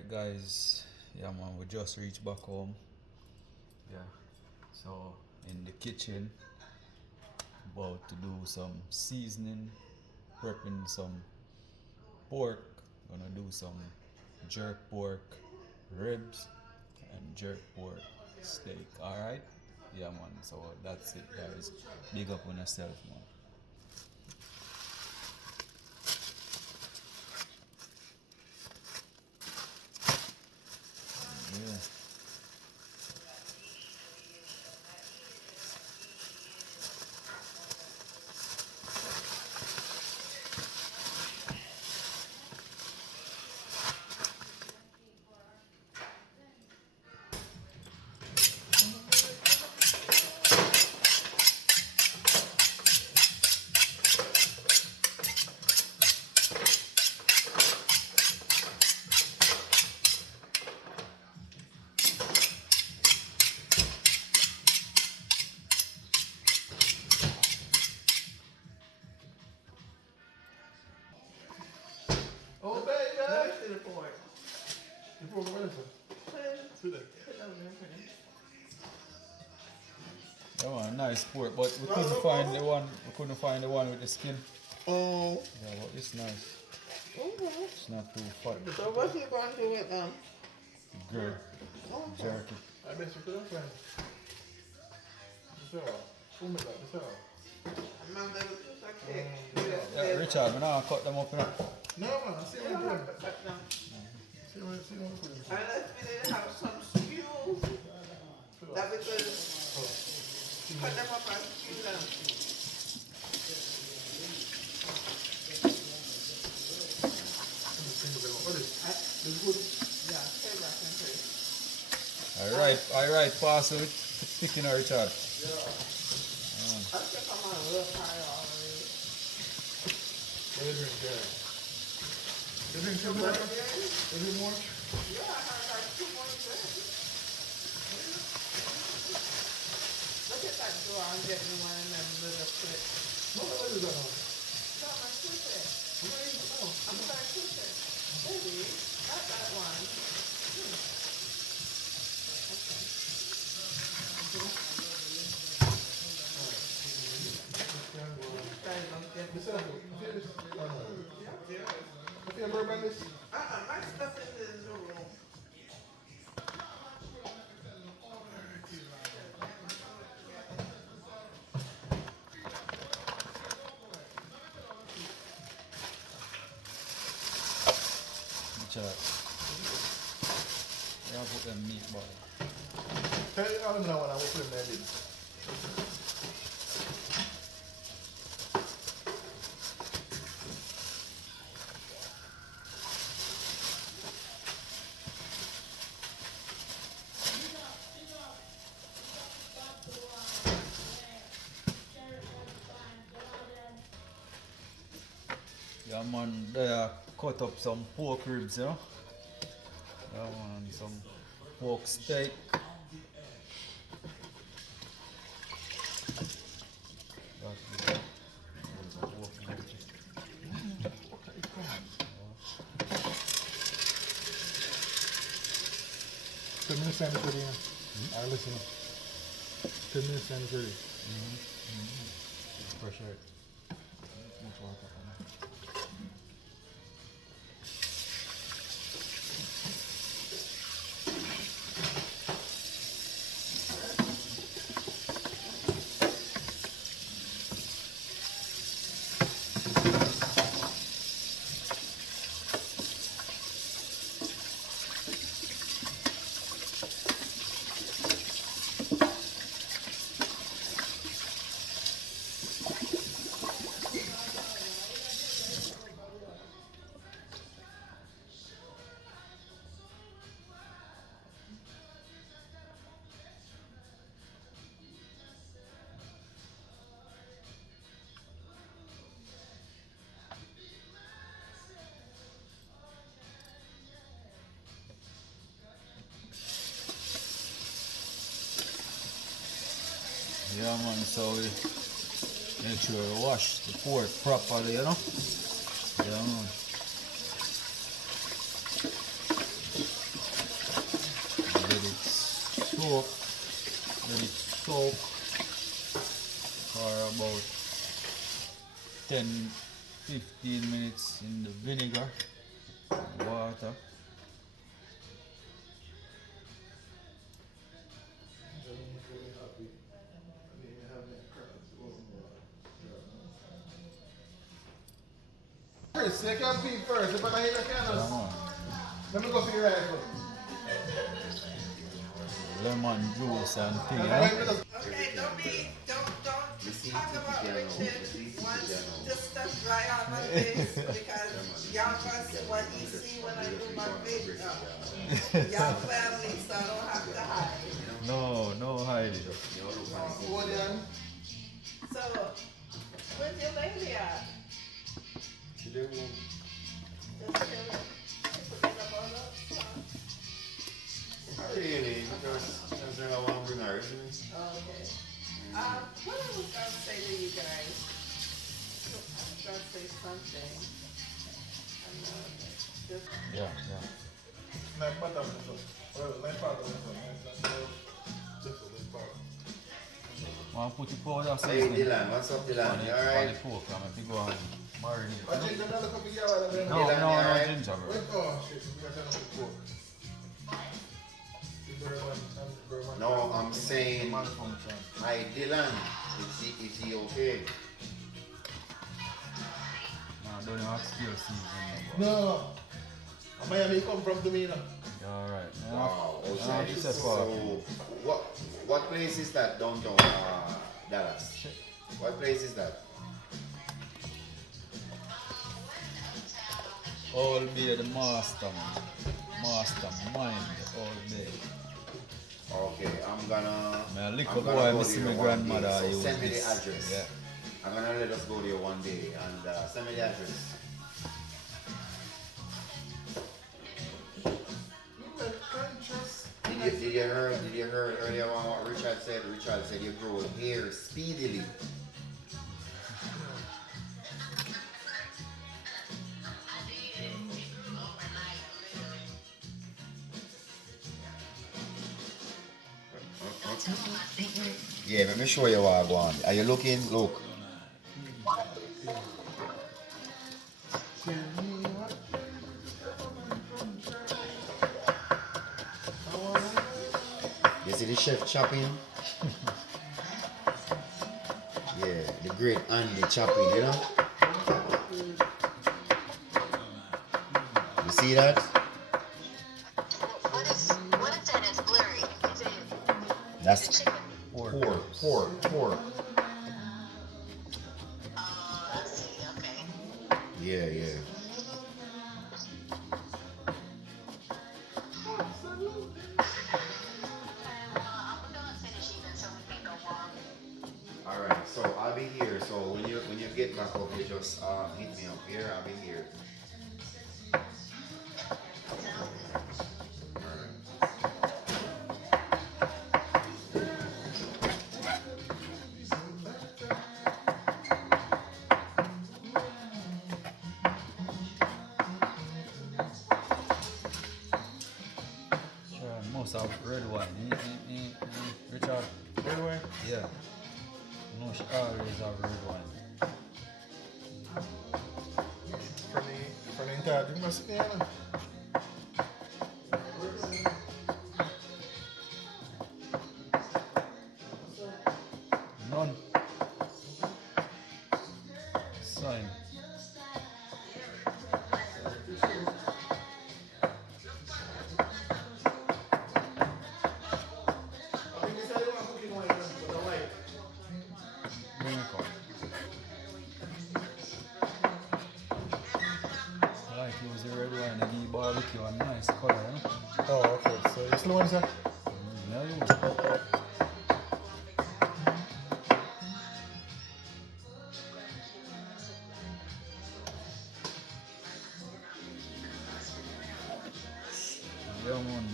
Alright guys, yeah man, we just reached back home. Yeah, so in the kitchen, about to do some seasoning, prepping some pork. Gonna do some jerk pork ribs and jerk pork steak. Alright? Yeah man, so that's it guys. Big up on yourself man. Yeah. Oh, baby! Let me see the fork. The fork, where is it? Sit there. Yeah man, nice pork, but we couldn't find the one. We couldn't find the one with the skin. Oh. Yeah, but it's nice. Okay. It's not too fat. So what's he going to do with them? Good. Jerky. I bet you could have friends. This all. Who made that? This all. Remember, it's okay. Yeah, Richard, man, I cut them up now. No, man, I see what I'm doing. See what I'm doing. Unless we didn't have some stews that we could cut them up and stew them. What is it? It's good. Yeah, take back and take. Alright, pass it. Picking her, Richard. I think I'm on a little high already. What do you drink, Gary? You drink some more? Is it more? Yeah, I have like 2 more drinks. Look at that door. I'm getting one of them little clips. What is that on? No, my toothpick. What is it on? I'm sorry, toothpick. Baby, not that one. This is this. What you bourbon this? My stuff is in the room. Richard. Yeah, put them meatball. Tell you all them now when I was putting them in. Yeah man, they cut up some pork ribs, you know? Yeah man, some pork steak. Ten minutes and 30. I listen. 10 minutes and 30. Fresh out. Yeah man, so we make sure we wash the pork properly, you know? Yeah man. 15 minutes in the vinegar, water. First, you can pee first. If I hit the Yeah, candles, man. let me go for your rifle. Lemon juice and thing, you Okay, know? don't talk about Richard once the stuff dry on my face because y'all gonna see what you see when I do my face. Y'all family, so I don't have to hide. No hiding. Hold on. So, where's your lady at? She didn't move. Just chilling. She put it up on the sun. Not really, because I want to bring her, isn't it? Okay. What I was gonna say to you guys? I was gonna say something. I know. Just Yeah. Like butter, like powder, Want to put the powder Hey seasoning Dylan, what's up Dylan? on You the alright? pork and maybe go and marinate. I take another cup of yawa. No, Dylan, no, you alright? ginger, bro. Oh shit, we got another pork. No, I'm saying, Malfunction. hi Dylan, is he okay? Nah, don't you have steel seasoning, bro. No. Miami come from to me now. Alright. Wow, Yeah, okay. he said So, for what place is that downtown Dallas? What place is that? all day the mastermind all day. Okay, I'm gonna. Man, lick I'm up gonna boy, go miss there my one grandmother day, so use send me the this. address. Yeah. I'm gonna let us go there one day and send me the address. Did you hear earlier on what Richard said? Richard said you grow hair speedily. Yeah, let me show you what I want. Are you looking? Look. You see the chef chopping? Yeah, the great Andy chopping, you know? You see that? What is that? It's blurry. Is it That's the chicken? pork. Oh, I see. Okay. Yeah. I'm gonna finish eating so we can go on. Alright, so I'll be here. So when you get back up, you just hit me up here. I'll be here. Alright. Sure, must have red wine. Richard? Red wine? Yeah. No, she always have red wine. For the entire thing, must be on. None. Sign. Bring it up. I like use the red wine and the barbecue a nice color, you know? Oh, okay. So you still want to say? Yeah, you. Yeah, man.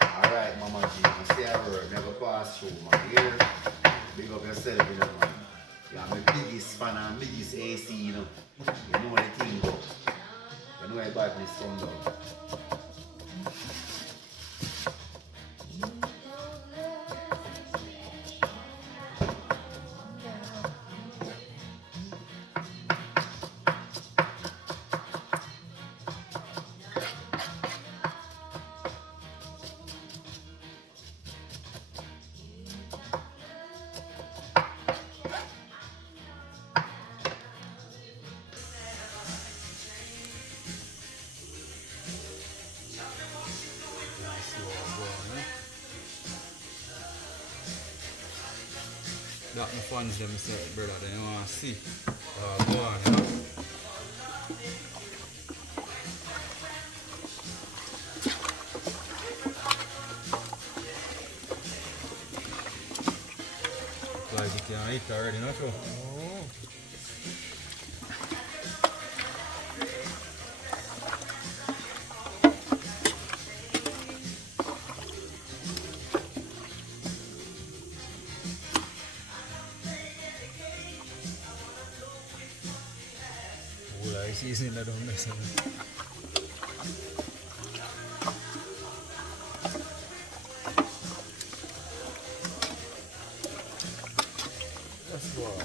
Alright, Mama G, you see our word, never pass through, man. Here, big up yourself, you know, man. You're my biggest fan. police, AC, you know what the thing go. You know where badness comes down. That my fans them say, brother, they want to see. Go on, you know. Like you can eat already, not sure. Oh, like seasoning that don't mess up. That's why.